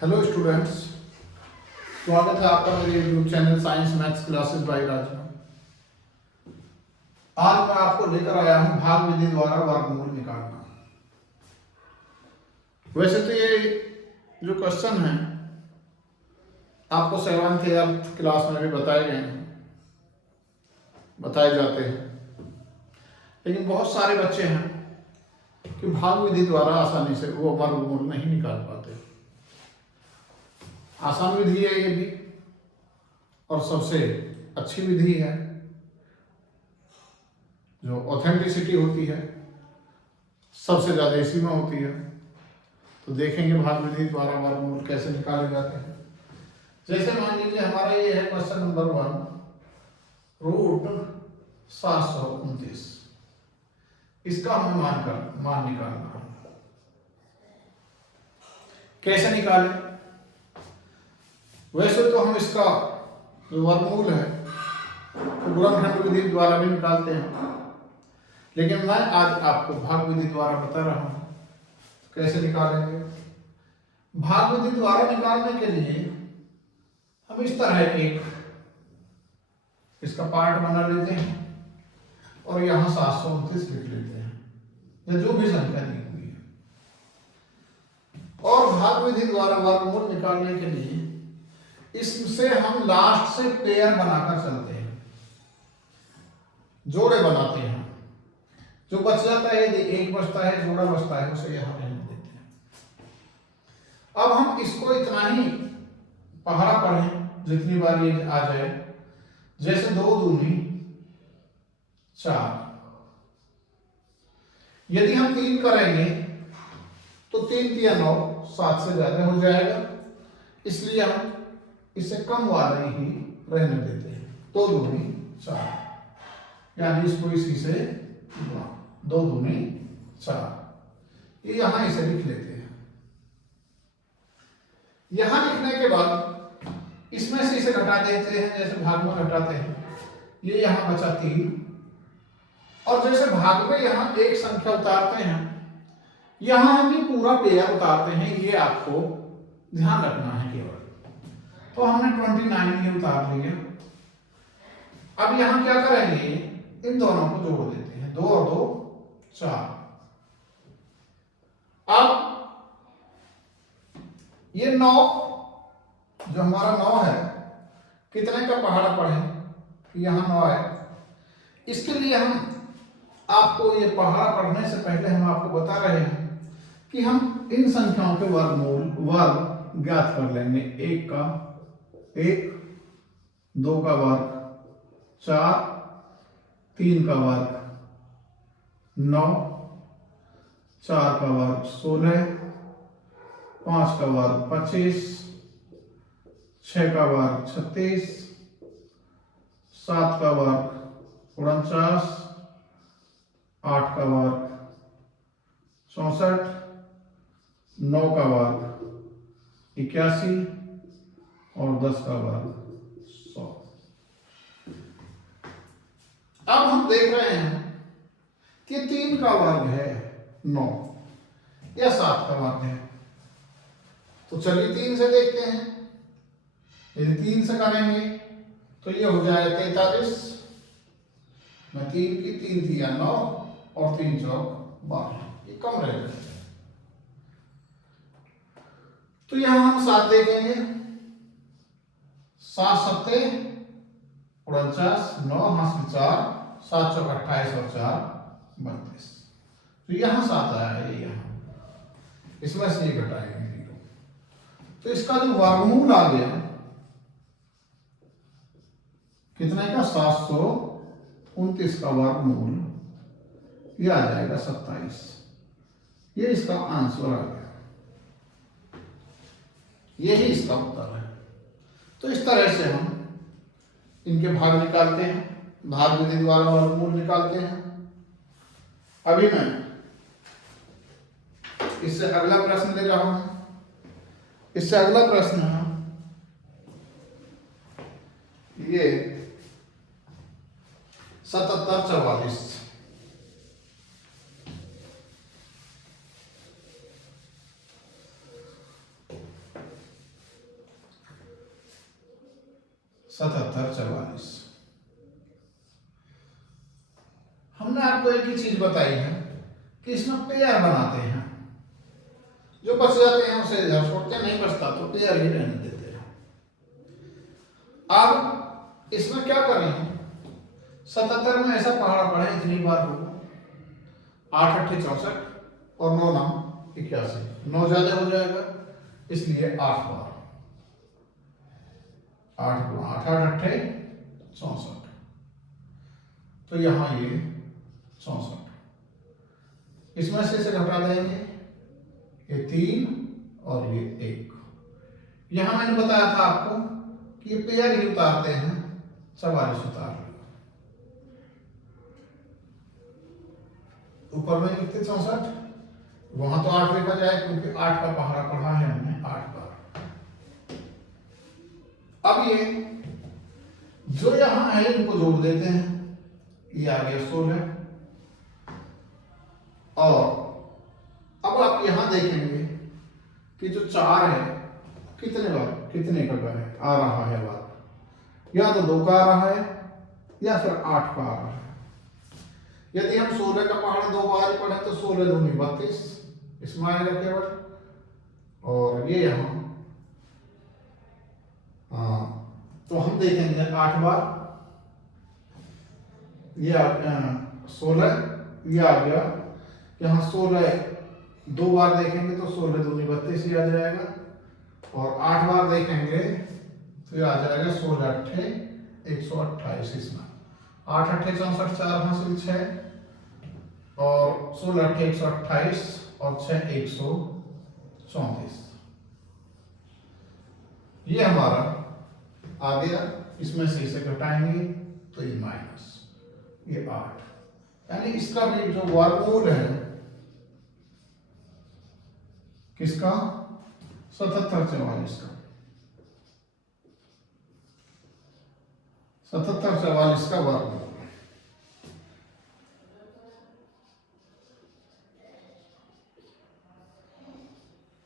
Hello students, स्वागत है आपका मेरे YouTube channel science maths classes by Raj में। आज मैं आपको लेकर आया हूं भाग विधि द्वारा वर्गमूल निकालना। वैसे तो ये जो क्वेश्चन है आपको 7th 8th क्लास में भी बताए जाते हैं, लेकिन बहुत सारे बच्चे हैं कि भाग विधि द्वारा आसानी से वो वर्गमूल नहीं निकाल पाते। आसान विधि है ये भी और सबसे अच्छी विधि है, जो ऑथेंटिसिटी होती है सबसे ज़्यादा इसी में होती है। तो देखेंगे भाग विधि द्वारा वर्गमूल कैसे निकाले जाते हैं। जैसे मान लीजिए हमारा ये है क्वेश्चन नंबर 1, √729। इसका हमें मान निकालना है। कैसे निकालें? वैसे तो हम इसका जो वर्गमूल है तो गुणनखंड विधि द्वारा भी निकालते हैं, लेकिन मैं आज आपको भाग विधि द्वारा बता रहा हूं कैसे निकालेंगे। भाग विधि द्वारा निकालने के लिए हम इस तरह एक इसका पार्ट बना लेते हैं और यहाँ 729 लिख लेते हैं या जो भी संख्या दी हुई है। और भाग विधि द्वारा वर्गमूल निकालने के लिए इससे हम लास्ट से पेयर बनाकर चलते हैं, जोड़े बनाते हैं। जो बच जाता है, यदि एक बचता है, जोड़ा बचता है, उसे यहां रहने देते हैं। अब हम इसको इतना ही पहाड़ा पढ़ें जितनी बार ये आ जाए। जैसे 2 दूनी 4, यदि हम 3 करेंगे तो 3 3 9, 7 से ज्यादा हो जाएगा, इसलिए हम इससे कम वाले ही रहने देते हैं। 2 दूनी 4, यानी इसको इसी से 2 दूनी 4, ये यहां इसे लिख लेते हैं। यहां लिखने के बाद इसमें से इसे घटा देते हैं, जैसे भाग में घटाते हैं। ये यहां बचा 3, और जैसे भाग में यहां एक संख्या उतारते हैं, यहां हम ये पूरा पेयर उतारते हैं। ये आपको ध्यान रखना है केवल। तो हमने 29 ये उतार लिया। अब यहां क्या करेंगे, इन दोनों को जोड़ देते हैं। 2 और 2 4। अब ये 9, जो हमारा 9 है, कितने का पहाड़ा पढ़े? यहां 9 है। इसके लिए हम आपको ये पहाड़ा पढ़ने से पहले हम आपको बता रहे हैं कि हम इन संख्याओं के वर्ग ज्ञात कर लेंगे। 1 का 1, 2 का वर्ग 4, 3 का वर्ग 9, 4 का वर्ग 16, 5 का वर्ग 25, 6 का वर्ग 36, 7 का वर्ग 49, 8 का वर्ग 64, 9 का वर्ग 81 और 10 का वर्ग 100। अब हम देख रहे हैं कि 3 का वर्ग है 9 या 7 का वर्ग है, तो चलिए 3 से देखते हैं। यदि 3 से करेंगे तो ये हो जाएगा 43। मैं 3 की 3 थी या 9 और 3 चौक 12, ये कम रहेगा। तो यहां हम 7 देखेंगे। 7 सत्ते 49, 9 हाथ 4, 7 चौक 28 और 4 32। तो यहां 7 आया है, यहां इसमें से ये घटाएंगे 0। तो इसका जो वर्गमूल आ गया कितने का? 729 का वर्गमूल ये आ जाएगा 27। ये इसका आंसर आ गया, यही इसका उत्तर है। तो इस तरह से हम इनके भाग निकालते हैं, भाग विधि द्वारा वर्गमूल निकालते हैं। अभी मैं इससे अगला प्रश्न ले रहा हूं। इससे अगला प्रश्न है ये 7744। 77 44। हमने आपको एक ही चीज बताई है कि इसमें पेयर बनाते हैं, जो बच जाते हैं उसे इधर छोड़ते, नहीं बचता तो पेयर ही रहने देते हैं। अब इसमें क्या करें, 77 में ऐसा पहाड़ा पढ़े इतनी बार होगा, 8 8 64 और 9 9 81, 9 ज्यादा हो जाएगा इसलिए 8 बार, 8 गुणा 8 8 8 64, तो यहां ये 64, इसमें से घटा देंगे, ये 3 और ये 1। यहां मैंने बताया था आपको कि ये पेयर ही उतारते हैं, 44 उतार लो, ऊपर में लिखते 64, वहां तो 8 लिखा जाए क्योंकि 8 का पहाड़ा पढ़ा है हमने 8 बार। अब ये जो यहां है इनको जोड़ देते हैं, ये आ गया 16, और अब आप यहां देखेंगे कि जो 4 है कितने बार, कितने का है आ रहा है बार, या तो 2 का आ रहा है या फिर 8 का आ रहा है। यदि हम 16 का पहाड़ा 2 बार ही पढ़े तो 16 दूनी 32 इसमें आएगा केवल, और ये यहां तो हम देखेंगे 8 बार, ये 16, ये आ गया, यहाँ 16 2 बार देखेंगे तो 16 दूनी 32 ही आ जाएगा, और 8 बार देखेंगे तो ये आ जाएगा 16 8 128, इसमें 8 8 64 4 हासिल 6 और 16 8 128 और 6 134, ये हमारा आ गया। इसमें से इसे घटाएंगे तो ये माइनस, ये 8, यानी इसका भी जो वर्गमूल है किसका, 77 44 का, 77 44 का वर्गमूल।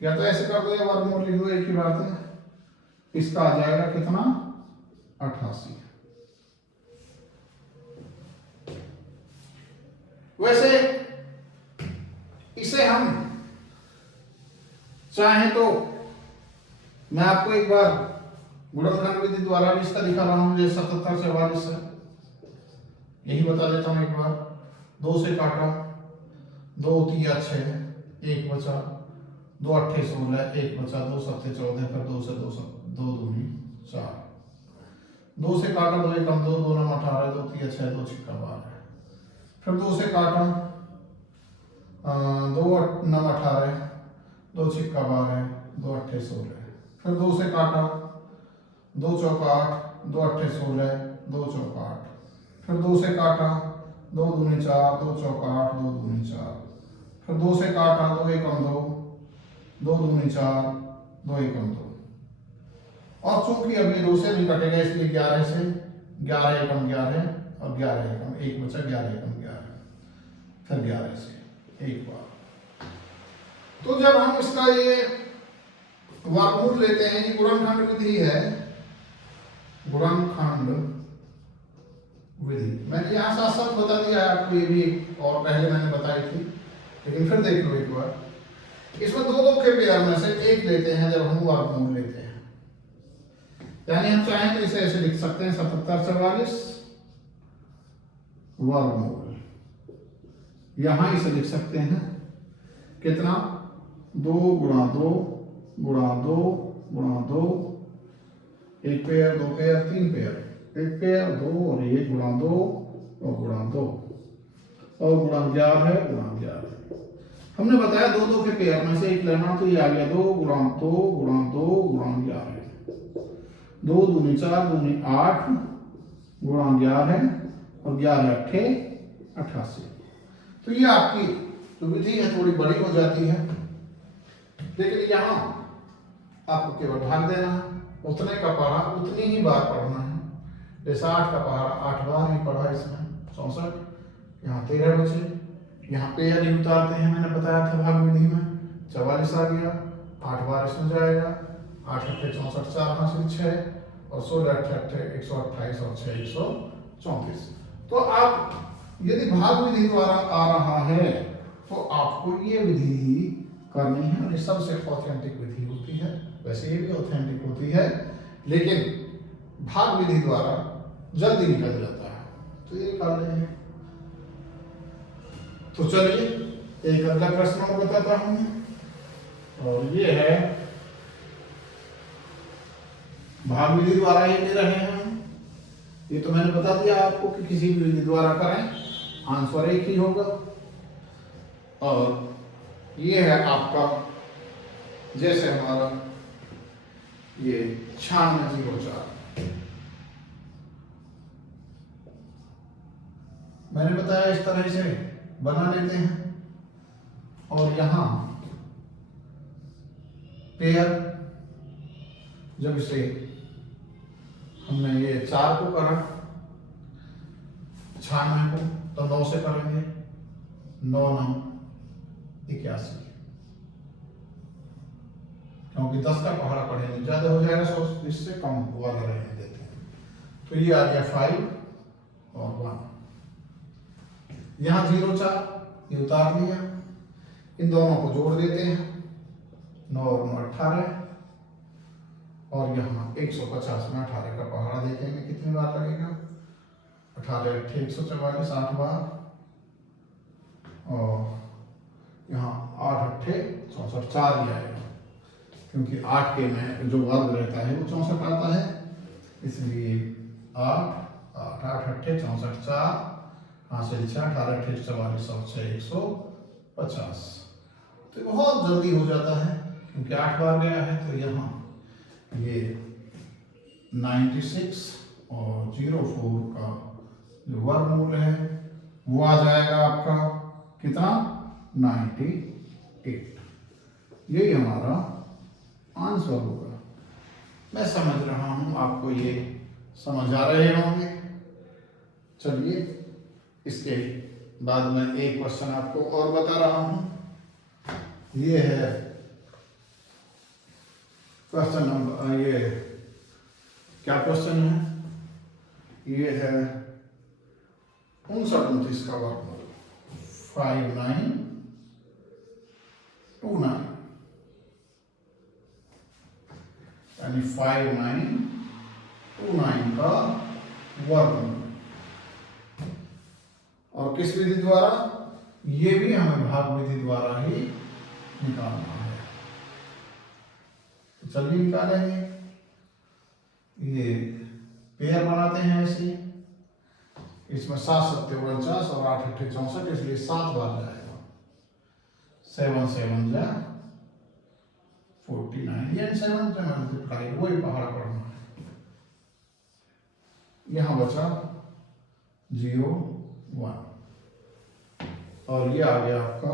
या तो ऐसे कर दो या वर्गमूल लिख दो, एक ही बात है। इसका आ जाएगा कितना, 88। वैसे इसे हम चाहें तो मैं आपको एक बार गुणनखंड विधि द्वारा भी इसका दिखा रहा हूं, जैसे 77 44 है, यही बता देता हूं एक बार। 2 से काटा, 2 3 6 1 बचा, 2 8 16 1 बचा, 2 7 14, फिर 2 से 2 दूनी 4, 2 से काटा 2 1 2 2 9 18, 2 3 6 2 6 12, फिर 2 से काटा 2 9 18, 2 6 12, 2 8 16, फिर 2 से काटा 2 4 8, 2 8 16, 2 4 8, फिर 2 से काटा 2 दूनी 4, 2 4 8, 2 दूनी 4, फिर 2 से काटा 2 1 2, 2 दूनी 4, 2 1 2, और चूंकि अभी 2 से भी कटेगा इसलिए 11 से 11 1 11 और 11 1 बचा, 11 1 11, फिर 11 से एक बार। तो जब हम इसका ये वर्गमूल लेते हैं, ये गुणनखंड विधि है, गुणनखंड विधि। मैंने यहाँ साथ साथ बता दिया है आपको, ये भी और पहले मैंने बताई थी, लेकिन फिर देख लो एक बार। इसमें 2 2 के पेयर में से एक लेते हैं जब हम वर्गमूल लेते हैं, यानी हम चाहें तो इसे ऐसे लिख सकते हैं 77 44 वर्गमूल, यहां इसे लिख सकते हैं कितना, 2 गुणा 2 गुणा 2 गुणा 2, 1 पेयर 2 पेयर 3 पेयर, 1 पेयर 2 और 1 गुणा 2 और गुणा 2 और गुणा 11 है, गुणा 11। हमने बताया 2 2 के पेयर में से एक लेना, तो ये आ गया 2 गुणा 2 गुणा 2 गुणा 11, 2 दूनी 4 दूनी 8 गुणा 11 और 11 8 88। तो ये आपकी जो विधि है थोड़ी बड़ी हो जाती है, लेकिन यहाँ आपको केवल भाग देना है, उतने का पढ़ा उतनी ही बार पढ़ना है। जैसे 8 का पढ़ा 8 बार ही पढ़ा, इसमें 64, यहाँ 13 बचे, यहाँ पेयर ही उतारते हैं, मैंने बताया था भाग विधि में। 44 आ गया, 8 बार इसमें जाएगा, 8 8 64 4 5 6 और 16 अट्ठे 128 और 6 134। तो आप यदि भाग विधि द्वारा आ रहा है तो आपको ये विधि ही करनी है, और ये सबसे ऑथेंटिक विधि होती है। वैसे ये भी ऑथेंटिक होती है, लेकिन भाग विधि द्वारा जल्दी निकल जाता है, तो ये कर रहे हैं। तो चलिए एक अगला प्रश्न मैं बताता हूं, और ये है भाग विधि द्वारा ही ले रहे हैं। ये तो मैंने बता दिया आपको कि किसी भी विधि द्वारा करें आंसर एक ही होगा। और ये है आपका, जैसे हमारा ये 9604 मैंने बताया इस तरह से बना लेते हैं। और यहां पेयर, जब इसे हमने ये 4 को करा 96 को, तो 9 से करेंगे, 9 9 81, क्योंकि 10 का पहाड़ा पढ़ेंगे ज्यादा हो जाएगा, सो इससे कम वाला रहने देते हैं। तो ये आ गया 5 और 1, यहाँ 0 4 ये उतार लिया, इन दोनों को जोड़ देते हैं, 9 और 9 18, और यहाँ 150 में 18 का पहाड़ा देखेंगे कितनी बार लगेगा, 18 अट्ठे 144 8 बार, और यहाँ 8 अट्ठे 64 4 ही आएगा, क्योंकि 8 के में जो वर्ग रहता है वो 64 आता है, इसलिए 8 8 8 अट्ठे 64 4 हासिल 6 18 अट्ठे 44 और 6 150। तो बहुत जल्दी हो जाता है, क्योंकि 8 बार गया है। तो यहाँ ये 96 और 04 का जो वर्गमूल है वो आ जाएगा आपका कितना, 98। यही हमारा आंसर होगा। मैं समझ रहा हूं आपको ये समझ आ रहे होंगे। चलिए इसके बाद में एक क्वेश्चन आपको और बता रहा हूं। ये है क्वेश्चन नंबर, ये क्या क्वेश्चन है, ये है 59 29 का वर्गमूल 5 9 2 9, यानी 5 9 2 9 का वर्गमूल। और किस विधि द्वारा, ये भी हमें भाग विधि द्वारा ही निकालना है। तो चलिए निकालेंगे। ये पेयर बनाते हैं ऐसे, इसमें 7 7 49 और 8 अट्ठे 64, इसलिए 7 बार जाएगा, 7 7 जा 49, यानी 7 से मल्टीप्लाई, वही पहाड़ा पढ़ना है। यहां बचा 0 1, और ये आ गया आपका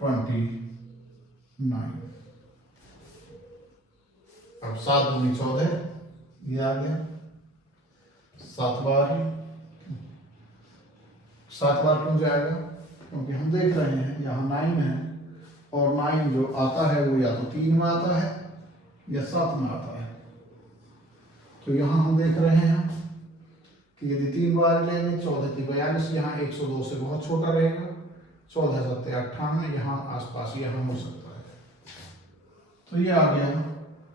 29। अब 7 दूनी 14, ये आ गया 7 बार ही। 7 बार क्यों जाएगा, क्योंकि हम देख रहे हैं यहाँ 9 है, और 9 जो आता है वो या तो 3 में आता है या 7 में आता है। तो यहाँ हम देख रहे हैं कि यदि 3 बार लेंगे 14 की 42, यहाँ 102 से बहुत छोटा रहेगा, 14 7 98, यहाँ आसपास यहाँ हो सकता है। तो ये आ गया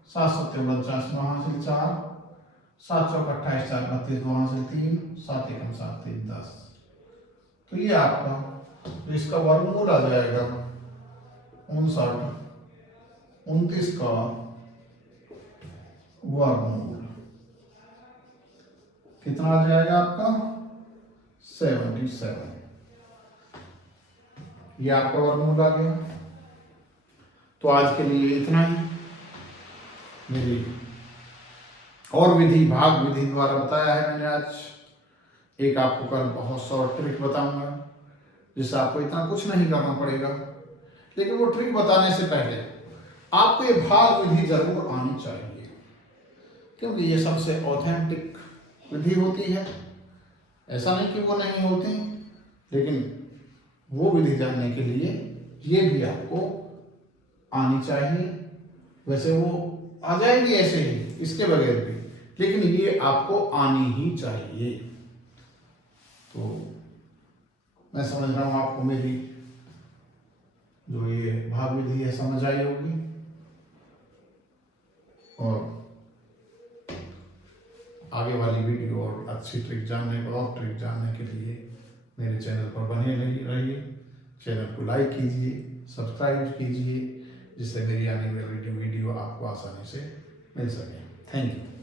7 7 49 वहाँ से 4, 7 चौक 28 4 32 वहाँ से 3, 7 1 7 3 10। तो ये आपका, तो इसका वर्गमूल आ जाएगा 59 29 का वर्गमूल कितना आ जाएगा आपका, 77। ये आपका वर्गमूल आ गया। तो आज के लिए इतना ही। मेरी और विधि भाग विधि द्वारा बताया है मैंने आज। एक आपको कल बहुत शॉर्ट ट्रिक बताऊंगा, जिससे आपको इतना कुछ नहीं करना पड़ेगा, लेकिन वो ट्रिक बताने से पहले आपको ये भाग विधि जरूर आनी चाहिए, क्योंकि ये सबसे ऑथेंटिक विधि होती है। ऐसा नहीं कि वो नहीं होती, लेकिन वो विधि जानने के लिए ये भी आपको आनी चाहिए। वैसे वो आ जाएगी ऐसे ही, इसके बगैर भी, लेकिन ये आपको आनी ही चाहिए। तो मैं समझ रहा हूँ आपको मेरी जो ये भाग विधि है समझ आई होगी, और आगे वाली वीडियो और अच्छी ट्रिक जानने के लिए मेरे चैनल पर बने रहिए। चैनल को लाइक कीजिए, सब्सक्राइब कीजिए, जिससे मेरी आने वाली वीडियो आपको आसानी से मिल सके। Thank you.